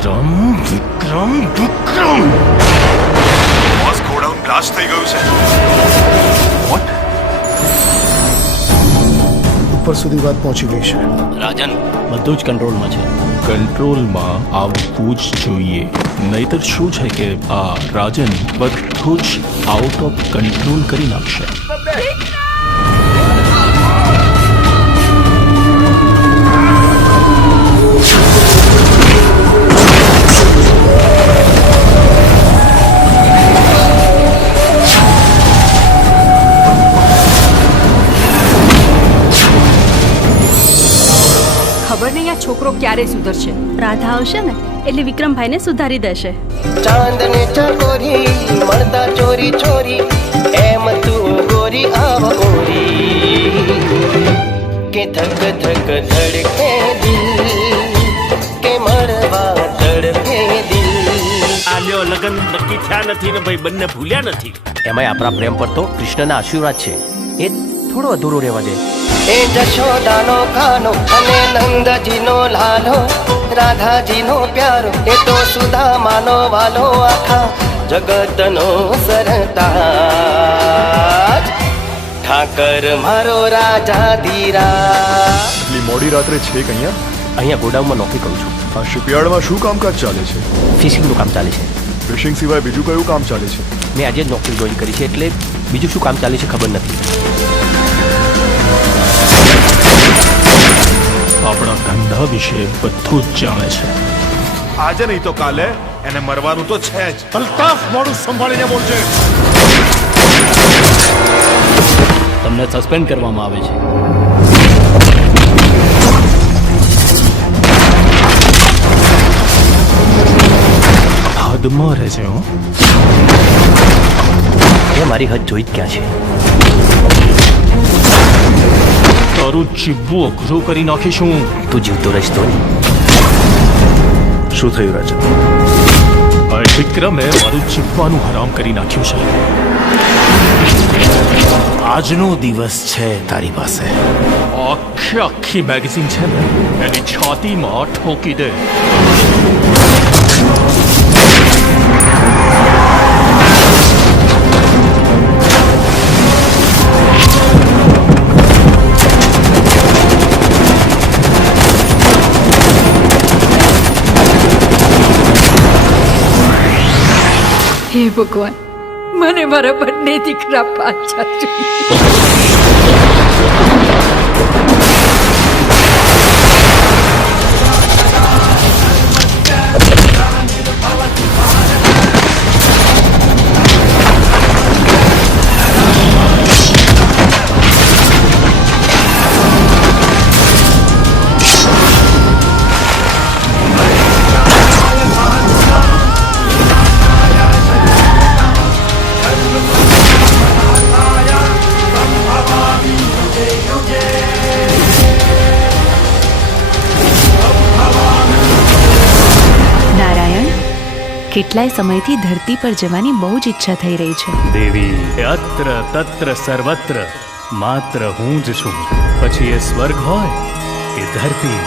વિક્રમ વિક્રમ વિક્રમ boss godown blast થઈ ગયું છે. વોટ? ઉપર સુધી વાત પહોંચી ગઈ છે. રાજન બધું જ કંટ્રોલમાં છે. કંટ્રોલમાં આવવું જ જોઈએ, નહીતર શું છે કે આ રાજન બધું જ આઉટ ઓફ કંટ્રોલ કરી નાખશે. ખબર નહીં આ છોકરો ક્યારે સુધરશે. રાધા આવશે ને એટલે વિક્રમભાઈને સુધારી દેશે. ચાંદને ચકોરી મળતા ચોરી ચોરી એમ તું ગોરી આવ ગોરી કે થક થક ધડકે દિલ કે મળવા તડપે દિલ. આલ્યો લગન નક્કી થયા નથી ને ભાઈ બંને ભૂલ્યા નથી. એમાંય આપણા પ્રેમ પર તો કૃષ્ણના આશીર્વાદ છે, એ થોડો અધૂરો રહેવા દે. એ જશોદાનો કાનો અને નંદજીનો લાલો રાધાજીનો પ્યારો એ તો સુદામાનો વાલો આખા જગતનો સરતાજ ઠાકર મારો રાજા ધીરા. એટલી મોડી રાત્રે છે કે અહીંયા ગોડાઉનમાં નોકરી કરું છું. આ શિપયાર્ડમાં શું કામકાજ ચાલે છે? ફિશિંગનું કામ ચાલે છે. ફિશિંગ સિવાય બીજું કયું કામ ચાલે છે? મેં આજે જ નોકરી જોઈન કરી છે એટલે બીજું શું કામ ચાલે છે ખબર નથી. આપણા ધંધા વિશે બધું જ જાણે છે. આજે નહીં તો કાલે એને મરવાનું તો છે જ. અલ્તાફ મોડું સંભાળીને બોલજે. તમને સસ્પેન્ડ કરવામાં આવે છે. હદમાં રહેશે. હો, એ મારી હદ જોઈ જ ક્યાં છે. તારું જીવવું અઘરું કરી નાખીશું. તું જીવતો રહીશ તો શું થયું રાજન? આ વિક્રમે મારું જીવવાનું હરામ કરી નાખ્યું છે. આજનો દિવસ છે તારી પાસે. આખી મેગેઝિન છે ને એની છાતીમાં ઠોકી દે. હે ભગવાન, મને મારા બંને દીકરા પાછા જોઈએ. કેટલાય સમયથી ધરતી પર જવાની બહુ જ ઈચ્છા થઈ રહી છે. દેવી અત્ર તત્ર સર્વત્ર માત્ર હું જ છું. પછી એ સ્વર્ગ હોય કે ધરતી.